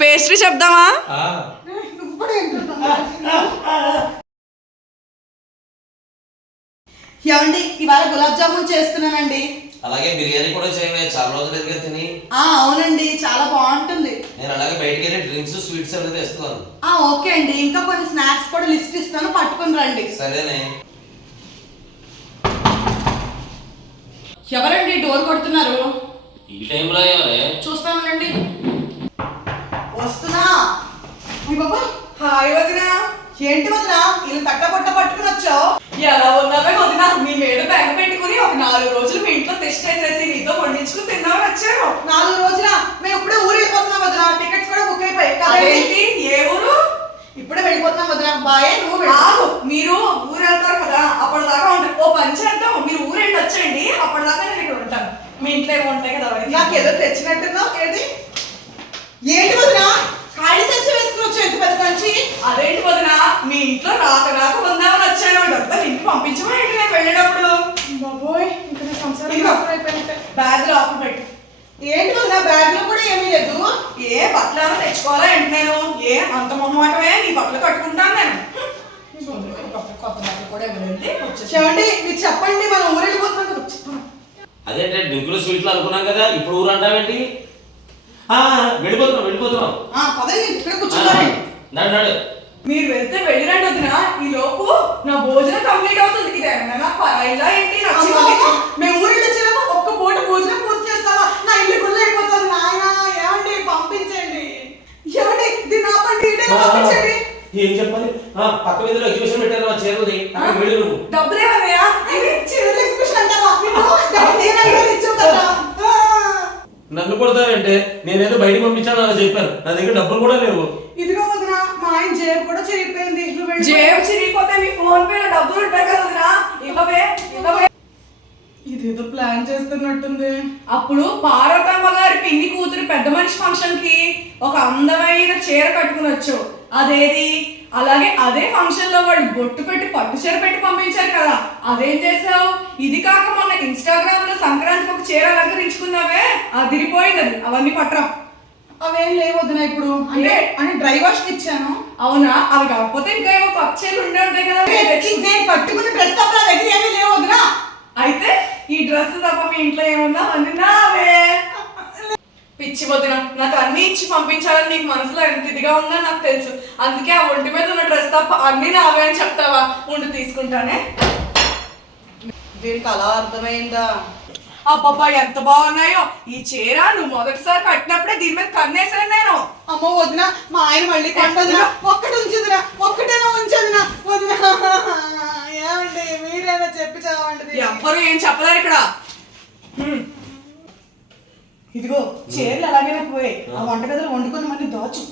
Pastry చెప్దామా? ఏమండి ఇవాళ గులాబ్ జామున్ చేస్తున్నానండి. అలాగే బిర్యానీ కూడా చేయవే, చాలా రోజులు ఎదుగు తిని. అవునండి చాలా బాగుంటుంది. నేను అలాగే బయటికి వెళ్ళి డ్రింక్స్ స్వీట్స్ అనేది ఇస్తున్నాను. ఓకే అండి, ఇంకా కొన్ని స్నాక్స్ కూడా లిస్ట్ ఇస్తాను, పట్టుకుని రండి. సరేనే. ఎవరండి డోర్ కొడుతున్నారు? ఈ టైంలో ఎవరే? చూస్తానండి. వస్తున్నా. హాయ్ వదినా. ఏంటి వదినా ఇలా తట్టబొట్ట పట్టుకుని వచ్చావు? ఎలా ఉన్నావే వదినా? మీ మేడ బ్యాగ్ పెట్టుకుని ఒక 4 రోజులు మీ ఇంట్లో టెస్ట్ చేసేసి నీతో వండించుకుని తిందామని వచ్చాను. 4 రోజులా? మేము ఇప్పుడే ఊరు వెళ్ళిపోతున్నాం వదినా, టికెట్స్ కూడా బుక్ అయిపోయాయి. అదేంటి? ఏ ఊరు? ఇప్పుడే వెళ్ళిపోతున్నాం వదినా. బాయ్. నువ్వు మీరు ఊరు వెళ్తారు కదా, అప్పటిదాకా ఉంటాయి. ఓ పని చేద్దాం, మీరు ఊరు వెళ్ళి వచ్చేయండి, అప్పటిదాకా నేను ఇక్కడ ఉంటాను. మీ ఇంట్లో ఏమో ఉంటాయి కదా. నాకు ఏదో తెచ్చినట్టున్నావు. ఏది? ఏంటి వదినా ఖాళీ సంచి వేసుకుని వచ్చావు? ఎంత పెద్ద సంచి? అదేంటి వదినా, మీ ఇంట్లో రాక ఉందామని వచ్చాను. ఇదంతా ఇంటికి పంపించమా ఏంటి నేను వెళ్ళేటప్పుడు? బాబోయ్, ఇంకా నా సంసారం అయిపోయినట్టే. బ్యాగ్ లో ఆకు పెట్టు. ఏంటి వదినా బ్యాగ్ లో కూడా ఏమీ లేదు? ఏ బట్టలు తెచ్చుకోవాలా ఏంటి నేను? ఏ అంత మొహమాటమే? నీ బట్టలు కట్టుకుంటాను నేను. కొత్త బట్టలు కూడా ఇవ్వలేదు. చూడండి మీరు చెప్పండి, మనం ఊరు వెళ్ళిపోతున్నాం కదా. చెప్పండి. అదేంటే డ్రింకులు స్వీట్లు అనుకున్నాం కదా, ఇప్పుడు ఊరు అంటావేంటి? వెళ్ళిపోతున్నాం. పదండి, ఇక్కడ కూర్చున్నాను. నడు. మీరు వెళ్తే వెళ్ళిరండి వదినా, ఈ లోపు నా భోజనం కంప్లీట్ అవుతుంది. ఇది ఏమన్నా పరాయిలా ఏంటి? మేము ఊరిలో వచ్చేలాగా ఒక్క పూట భోజనం పూర్తి చేస్తావా? నా ఇల్లు గుళ్ళు అయిపోతుంది. నాయన ఏమండి పంపించండి. ఏమండి దీన్ని ఆపండి, పంపించండి. ఏం చెప్పాలి? పక్క మీద ఎగ్జిబిషన్ పెట్టారు, చీరలది. డబ్బులు ఏమన్నాయా? చీరలు ఎగ్జిబిషన్ అంటావా? ఇచ్చావు కదా. నన్ను కొడతావంటే నేనేదో బయటకు పంపించాను అలా చెప్పాను, నా దగ్గర డబ్బులు కూడా లేవు. ఇదిగో వదినా, మా ఆయన జేబు కూడా చిరిగిపోయింది. జేబు చిరిగిపోతే మీ ఫోన్ పే లో డబ్బులు ఉంటాయి కదా వదినా, ఇవ్వవే. ఇదేదో ప్లాన్ చేస్తున్నట్టుంది. అప్పుడు పార్వతమ్మ గారి పిన్ని కూతురు పెద్ద మనిషి ఫంక్షన్ కి ఒక అందమైన చీర కట్టుకుని వచ్చావు. అదేది? అలాగే అదే ఫంక్షన్ లో వాళ్ళు బొట్టు పెట్టి పట్టు చీర పెట్టి పంపించారు కదా, అదేం చేసావు? ఇది కాక మొన్న ఇన్స్టాగ్రామ్ లో సంక్రాంతికి ఒక చీర అలంకరించుకున్నావే, అదిరిపోయింది. అది అవన్నీ పట్టరా. అవేం లేవద్దునా ఇప్పుడు, అంటే డ్రై వాష్ ఇచ్చాను. అవునా? అవి కాకపోతే ఇంకా ఏమో పక్క చీరలు ఉండే ఉంటాయి కదా. నేను కట్టుకున్న డ్రెస్ తప్ప నా దగ్గర ఏమీ లేవద్దునా. అయితే ఈ డ్రెస్ తప్ప మీ ఇంట్లో ఏమన్నా అన్ని నావే. పిచ్చి వదిన, నాకు అన్ని ఇచ్చి పంపించాలని నీకు మనసులో ఎంత ఇదిగా ఉందో నాకు తెలుసు. అందుకే ఆ ఒంటి మీద ఉన్న డ్రెస్ తప్ప అన్ని నావే అని చెప్తావా? ఉండి తీసుకుంటానే. దీనికి అలా అర్థమైందా? అబ్బబ్బా ఎంత బాగున్నాయో ఈ చీర. నువ్వు మొదటిసారి కట్టినప్పుడే దీని మీద కన్నేసాను నేను. అమ్మో వదిన, మా ఆయన మళ్ళీ కొంటదినా. ఒక్కటి ఉంచదురా, ఒక్కటేనా ఉంచదునా వదిన. ఏమండి మీరైనా చెప్పి చావండి. ఎవ్వరు ఏం చెప్పలేరు ఇక్కడ. ఇదిగో చీరలు అలాగైనా పోయి ఆ వంటగదిలో వండుకొని మళ్ళీ దాచు.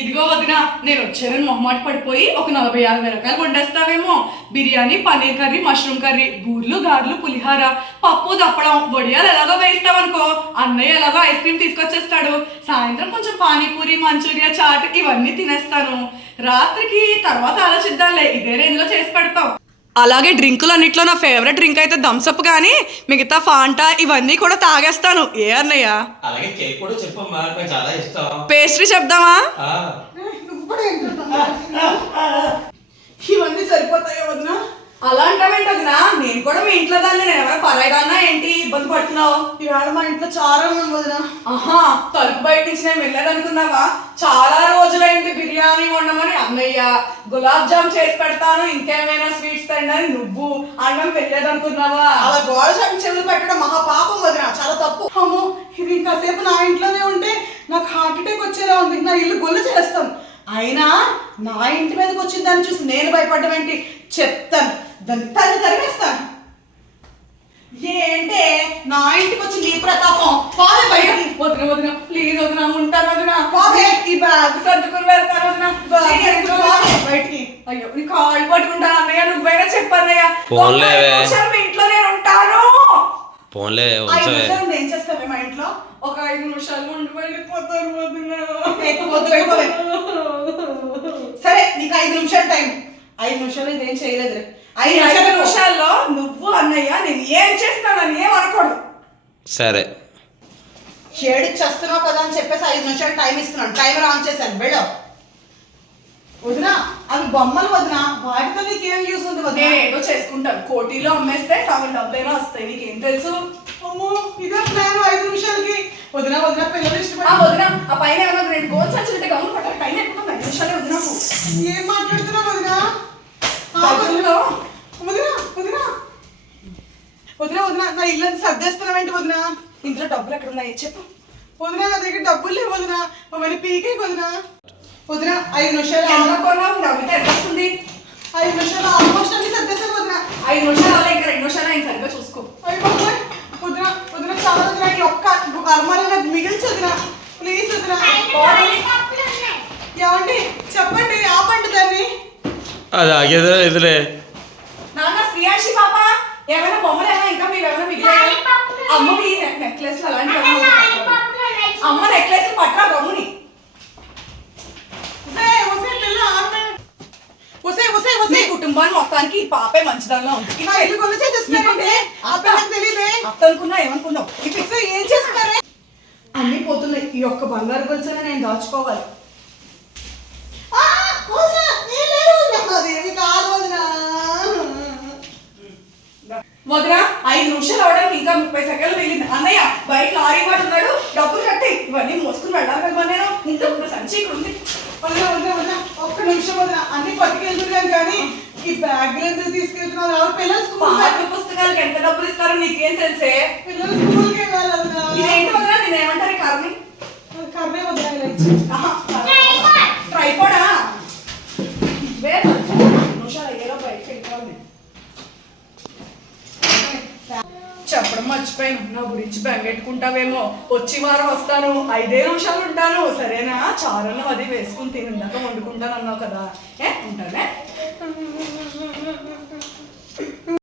ఇదిగో వదిన, నేను వచ్చానని మొహమాట పడిపోయి ఒక 40-50 రకాలు వండేస్తావేమో. Biryani, paneer curry, mushroom curry, బూర్లు, గారెలు, పులిహార, పప్పు, దప్పడం, వడియాలు ఎలాగో వేయిస్తావనుకో. అన్నయ్య ఎలాగో ఐస్ క్రీమ్ తీసుకొచ్చేస్తాడు. సాయంత్రం కొంచెం పానీపూరి, మంచూరియా, చాట్ ఇవన్నీ తినేస్తాను. రాత్రికి తర్వాత ఆలోచిద్దాంలే, ఇదే రేంజ్ లో చేసి పెడతాం. అలాగే డ్రింకులు అన్నిట్లో నా ఫేవరెట్ డ్రింక్ అయితే థమ్స్అప్, కానీ మిగతా ఫాంటా ఇవన్నీ కూడా తాగేస్తాను. ఏ అన్నయ్య? అలాగే కేక్ కూడా చెప్పమ్మా, నాకు చాలా ఇష్టం. పేస్ట్రీ చెప్దామా? ఇవన్నీ సరిపోతాయో వదినా? అలా అంటావేంటి వదినా? నేను కూడా మీ ఇంట్లో దాన్ని, నేను ఎవరైనా పరాయిదాన్నా ఏంటి? ఇబ్బంది పడుతున్నావు? ఇవాళ మా ఇంట్లో చాలా ఉన్నాం వదినా. ఆహా, తలుపు బయట నుంచి నేను వెళ్ళాలనుకున్నావా? చాలా రోజులైంది బిర్యానీ వండమని అన్నయ్య, గులాబ్ జామ్ చేసి పెడతాను, ఇంకేమైనా స్వీట్స్ తిండని నువ్వు అన్నం వెళ్ళేదనుకున్నావా? అలా గోడ చాటు చెవులు పెట్టడం మహా పాపం వదినా, చాలా తప్పు. అమ్మో, ఇది ఇంకాసేపు నా ఇంట్లోనే ఉంటే నాకు హార్ట్ అటాక్ వచ్చేలా ఉంది. నా ఇల్లు గొల్లు చేస్తాను. అయినా నా ఇంటి మీదకి వచ్చిన దాన్ని చూసి నేను భయపడ్డం ఏంటి? చెప్తాను, దాన్ని తరివేస్తాను. ఏంటే నా ఇంటికి వచ్చి నీ ప్రతాపం? పాలే బయట. వదిన వదిన ప్లీజ్ వదిన, ఉంటాను వదిన. పాలే, ఈ బ్యాగ్ సర్దుకుని వెళ్తాను వదిన. బయటికి. అయ్యో నీ కాళ్ళు పట్టుకుంటాను అన్నయ్య, నువ్వైనా చెప్పన్నయ్య. మీ ఇంట్లో నేను ఉంటాను. పోన్లే, 5 నిమిషాలు ఏం చేస్తావే మా ఇంట్లో? ఒక 5 నిమిషాలు ఉండి వెళ్ళిపోతారు వదిన. సరే నీకు 5 నిమిషాలు టైం. 5 నిమిషాలు ఇదేం చేయలేదు. 5 నిమిషాల్లో నువ్వు అన్నయ్య నేను ఏం చేస్తానని ఏం అనకూడదు. సరే. ఏడికి చేస్తున్నావు కదా అని చెప్పేసి 5 నిమిషాలు టైం ఇస్తున్నాను. టైమర్ ఆన్ చేశాను. వెళ్ళు వదినా, అవి బొమ్మలు వదినా, వాటితో నీకేం యూస్ ఉంది వదినా? నేను ఏదో చేసుకుంటాను. కోటీలో అమ్మేస్తే సగం డబ్బులైనా వస్తాయి. నీకేం తెలుసు? అమ్మో ఇదే ప్లాన్ 5 నిమిషాలకి. వదినా వదినా పిల్లలు ఆ ఇష్టపడి వదిన ఆ పైన ఏమైనా 2 గోల్స్ వచ్చినట్టు గమనం పట్టాలి. పైన ఎక్కువ 5 నిమిషాలే వదినకు. ఏం మాట్లాడుతున్నావు వదినా? దగ్గరలో వదినా వదినా వదినా వదినా నా ఇల్లు సర్దేస్తున్నావేంటి వదినా? ఇంట్లో డబ్బులు ఎక్కడ ఉన్నాయి చెప్పు. వదినా నా దగ్గర డబ్బులు లేవు వదినా. మమ్మల్ని పీకే వదినా. వదినా 5 నిమిషాలు ఎంత కొన్నావు? నవ్వితే ఎంత వస్తుంది? 5 నిమిషాలు ఆల్మోస్ట్ అన్ని సర్దేశాను వదినా. 5 నిమిషాలు అలా ఇంకా 2 నిమిషాలు ఆయన సరిగ్గా చూసుకో. అయ్య బాబోయ్ వదినా వదినా చాలా వదినా. ఈ ఒక్క అర్మాలో నాకు మిగిల్చి వదినా ప్లీజ్ వదినా. ఏమండి చెప్పండి ఆపండి దాన్ని. అది ఆగేదే ఇదిలే. నాన్న శ్రీయాషి పాప ఏమైనా బొమ్మలు ఏమైనా ఇంకా మీరు ఏమైనా మిగిలినాయా? అమ్మవి నెక్లెస్ అలాంటివి అమ్మ నెక్లెస్ పట్రా గమ్ముని. నీ కుటుంబాన్ని మొత్తానికి ఈ పాపే మంచిదానిలో ఉంది. నా ఇల్లు కొలు చేసేస్తున్నారంటే ఆ పిల్లకి తెలియదే. అత్త అనుకున్నా ఏమనుకున్నావు? ఏం చేస్తున్నారే? అన్ని పోతున్నాయి. ఈ ఒక్క బంగారు గొలుసునే నేను దాచుకోవాలి. అదేమి కాదు వదినా. వదిన 5 నిమిషాలు అవడానికి ఇంకా 30 సెకండ్లు మిగిలింది. అన్నయ్య బయట లారీ వాడు ఉన్నాడు, డబ్బులు కట్టి ఇవన్నీ మోసుకుని వెళ్ళాలి కదా నేను. ఇంట్లో ఇప్పుడు సంచి ఇక్కడ ఉంది. వదినా వదినా వదినా ఒక్క నిమిషం వదినా. అన్ని పట్టుకెళ్తున్నాను కానీ ఈ బ్యాగ్లు ఎందుకు తీసుకెళ్తున్నావు? పిల్లలు స్కూల్ పాఠ్య పుస్తకాలకి ఎంత డబ్బులు ఇస్తారో నీకేం తెలుసే? పిల్లలు స్కూల్కి వెళ్ళాలి వదినా. ఇదేంటి వదిన? నేను ఏమంటారు ఈ కర్రీ? కర్రే వదినా ఇలా ఇచ్చి. ట్రైపోడా వేరే 5 నిమిషాలు అయ్యేలో బయటకు వెళ్ళిపోవాలి. చెప్పడం మర్చిపోయాను. నా గురించి బెంగెట్టుకుంటావేమో. వచ్చి వారం వస్తాను, 5 నిమిషాలు ఉంటాను సరేనా? చారును అది వేసుకుని తిని ఇందాక వండుకుంటాను అన్నావు కదా. ఉంటానే.